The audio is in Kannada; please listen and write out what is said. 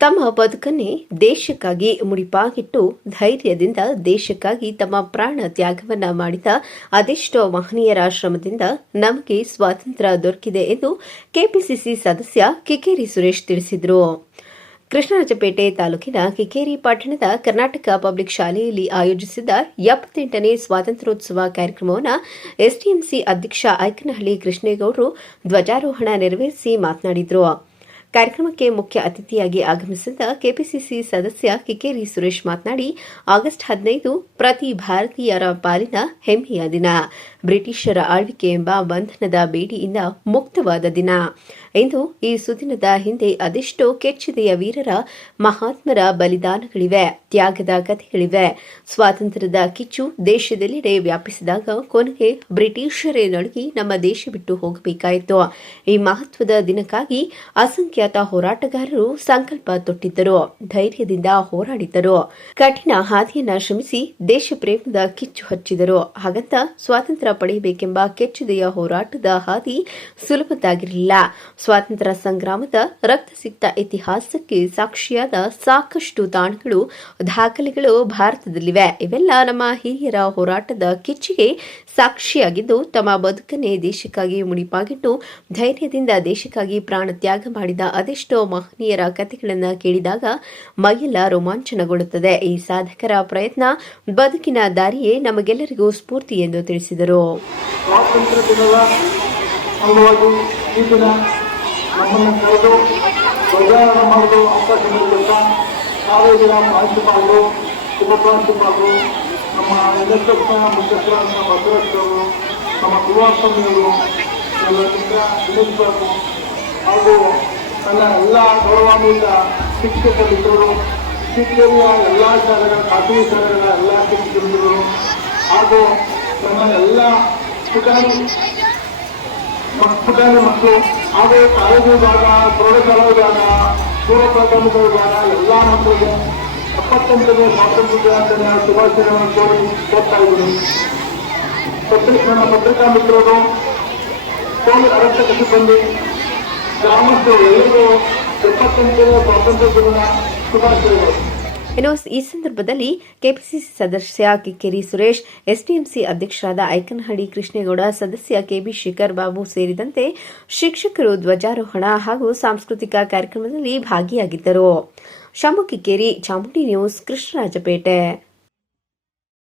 ತಮ್ಮ ಬದುಕನ್ನೇ ದೇಶಕ್ಕಾಗಿ ಮುಡಿಪಾಗಿಟ್ಟು ಧೈರ್ಯದಿಂದ ದೇಶಕ್ಕಾಗಿ ತಮ್ಮ ಪ್ರಾಣ ತ್ಯಾಗವನ್ನ ಮಾಡಿದ ಅದೆಷ್ಟೋ ಮಹನೀಯರ ಶ್ರಮದಿಂದ ನಮಗೆ ಸ್ವಾತಂತ್ರ್ಯ ದೊರಕಿದೆ ಎಂದು ಕೆಪಿಸಿಸಿ ಸದಸ್ಯ ಕಿಕ್ಕೇರಿ ಸುರೇಶ್ ತಿಳಿಸಿದರು. ಕೃಷ್ಣರಾಜಪೇಟೆ ತಾಲೂಕಿನ ಕಿಕ್ಕೇರಿ ಪಟ್ಟಣದ ಕರ್ನಾಟಕ ಪಬ್ಲಿಕ್ ಶಾಲೆಯಲ್ಲಿ ಆಯೋಜಿಸಿದ್ದ 78ನೇ ಸ್ವಾತಂತ್ರ್ಯೋತ್ಸವ ಕಾರ್ಯಕ್ರಮವನ್ನು ಎಸ್ಡಿಎಂಸಿ ಅಧ್ಯಕ್ಷ ಐಕನಹಳ್ಳಿ ಕೃಷ್ಣೇಗೌಡರು ಧ್ವಜಾರೋಹಣ ನೆರವೇರಿಸಿ ಮಾತನಾಡಿದರು. ಕಾರ್ಯಕ್ರಮಕ್ಕೆ ಮುಖ್ಯ ಅತಿಥಿಯಾಗಿ ಆಗಮಿಸಿದ ಕೆಪಿಸಿಸಿ ಸದಸ್ಯ ಕಿಕ್ಕೇರಿ ಸುರೇಶ್ ಮಾತನಾಡಿ, ಆಗಸ್ಟ್ 15 ಪ್ರತಿ ಭಾರತೀಯರ ಪಾಲಿನ ಹೆಮ್ಮೆಯ ದಿನ. ಬ್ರಿಟಿಷರ ಆಳ್ವಿಕೆ ಎಂಬ ಬಂಧನದ ಬೇಡಿಯಿಂದ ಮುಕ್ತವಾದ ದಿನ. ಇಂದು ಈ ಸುದಿನದ ಹಿಂದೆ ಅದೆಷ್ಟೋ ಕೆಚ್ಚೆದೆಯ ವೀರರ ಮಹಾತ್ಮರ ಬಲಿದಾನಗಳಿವೆ, ತ್ಯಾಗದ ಕಥೆಗಳಿವೆ. ಸ್ವಾತಂತ್ರ್ಯದ ಕಿಚ್ಚು ದೇಶದೆಲ್ಲೆಡೆ ವ್ಯಾಪಿಸಿದಾಗ ಕೊನೆಗೆ ಬ್ರಿಟಿಷರೇ ನಡುಗಿ ನಮ್ಮ ದೇಶ ಬಿಟ್ಟು ಹೋಗಬೇಕಾಯಿತು. ಈ ಮಹತ್ವದ ದಿನಕ್ಕಾಗಿ ಅಸಂಖ್ಯಾತ ಹೋರಾಟಗಾರರು ಸಂಕಲ್ಪ ತೊಟ್ಟಿದ್ದರು, ಧೈರ್ಯದಿಂದ ಹೋರಾಡಿದ್ದರು, ಕಠಿಣ ಹಾದಿಯನ್ನ ಶ್ರಮಿಸಿ ದೇಶ ಪ್ರೇಮದ ಕಿಚ್ಚು ಹಚ್ಚಿದರು. ಹಾಗಂತ ಸ್ವಾತಂತ್ರ್ಯ ಪಡೆಯಬೇಕೆಂಬ ಕೆಚ್ಚೆದೆಯ ಹೋರಾಟದ ಹಾದಿ ಸುಲಭದ್ದಾಗಿರಲಿಲ್ಲ. ಸ್ವಾತಂತ್ರ್ಯ ಸಂಗ್ರಾಮದ ರಕ್ತಸಿಕ್ತ ಇತಿಹಾಸಕ್ಕೆ ಸಾಕ್ಷಿಯಾದ ಸಾಕಷ್ಟು ತಾಣಗಳು, ದಾಖಲೆಗಳು ಭಾರತದಲ್ಲಿವೆ. ಇವೆಲ್ಲ ನಮ್ಮ ಹಿರಿಯರ ಹೋರಾಟದ ಕಿಚ್ಚಿಗೆ ಸಾಕ್ಷಿಯಾಗಿದ್ದು, ತಮ್ಮ ಬದುಕನ್ನೇ ದೇಶಕ್ಕಾಗಿ ಮುಡಿಪಾಗಿಟ್ಟು ಧೈರ್ಯದಿಂದ ದೇಶಕ್ಕಾಗಿ ಪ್ರಾಣ ತ್ಯಾಗ ಮಾಡಿದ ಅದೆಷ್ಟೋ ಮಹನೀಯರ ಕಥೆಗಳನ್ನು ಕೇಳಿದಾಗ ಮೈಯೆಲ್ಲ ರೋಮಾಂಚನಗೊಳ್ಳುತ್ತದೆ. ಈ ಸಾಧಕರ ಪ್ರಯತ್ನ, ಬದುಕಿನ ದಾರಿಯೇ ನಮಗೆಲ್ಲರಿಗೂ ಸ್ಫೂರ್ತಿ ಎಂದು ತಿಳಿಸಿದರು. ಸ್ವಾತಂತ್ರ್ಯ ದಿನದ ಅಂಗವಾಗಿ ಈ ದಿನ ನಮ್ಮನ್ನು ಕರೆದು ಧ್ವಜಾರೋಹಣ ಮಾಡಲು ಅವಕಾಶ ನೀಡಿದಂಥ ಕಾಲೇಜಿನ ಪ್ರಾಂಶುಪಾಲರು, ಉಪಪ್ರಾಂಶುಪಾಲರು, ನಮ್ಮ ಎನ್ಎಸ್ಎಸ್ನ ಮುಖ್ಯಸ್ಥರಾದ ಬಸವರಾಜ್ ಅವರು, ನಮ್ಮ ಕುಮಾರಸ್ವಾಮಿಯವರು, ಎಲ್ಲರಿಂದ ದಿನೇಶ್ ಬಾಬು ಹಾಗೂ ನನ್ನ ಎಲ್ಲ ಗೌರವಾನ್ವಿತ ಶಿಕ್ಷಕ ಮಿತ್ರರು, ಶಿಕ್ಷೆಯ ಎಲ್ಲ ಶಾಲೆಗಳ ಖಾಸಗಿ ಶಾಲೆಗಳ ಎಲ್ಲ ಶಿಕ್ಷಕರು ಹಾಗೂ ನಮ್ಮ ಎಲ್ಲ ಪುಟಾಣಿ ಮಕ್ಕಳು ಹಾಗೂ ಕಾಲೇಜು ವಿಭಾಗ, ಪ್ರೌಢಶಾಲಾ ವಿಭಾಗ, ಪೂರ್ವ ಪ್ರಾಥಮಿಕ ವಿಭಾಗ ಎಲ್ಲ ಮಕ್ಕಳಿಗೆ 78ನೇ ಸ್ವಾತಂತ್ರ್ಯ ದಿನಾಚರಣೆಯ ಶುಭಾಶಯಗಳನ್ನು ಕೋರ್ತಾ ಇದ್ದೀನಿ. ಪತ್ರಿಕಾ ಮಿತ್ರರು, ಪೊಲೀಸ್ ಆರಕ್ಷಕ ಸಿಬ್ಬಂದಿ, ಗ್ರಾಮಸ್ಥರು ಎಲ್ಲರಿಗೂ 78ನೇ ಸ್ವಾತಂತ್ರ್ಯ ದಿನದ ಶುಭಾಶಯಗಳು. ಇನ್ನು ಈ ಸಂದರ್ಭದಲ್ಲಿ ಕೆಪಿಸಿಸಿ ಸದಸ್ಯ ಕಿಕ್ಕೇರಿ ಸುರೇಶ್, ಎಸ್ಡಿಎಂಸಿ ಅಧ್ಯಕ್ಷರಾದ ಐಕನಹಳ್ಳಿ ಕೃಷ್ಣೇಗೌಡ, ಸದಸ್ಯ ಕೆಬಿ ಶೇಖರ್ ಬಾಬು ಸೇರಿದಂತೆ ಶಿಕ್ಷಕರು ಧ್ವಜಾರೋಹಣ ಹಾಗೂ ಸಾಂಸ್ಕೃತಿಕ ಕಾರ್ಯಕ್ರಮದಲ್ಲಿ ಭಾಗಿಯಾಗಿದ್ದರು. ಶಂಭು ಕಿಕ್ಕೇರಿ, ಚಾಮುಂಡಿ ನ್ಯೂಸ್, ಕೃಷ್ಣರಾಜಪೇಟೆ.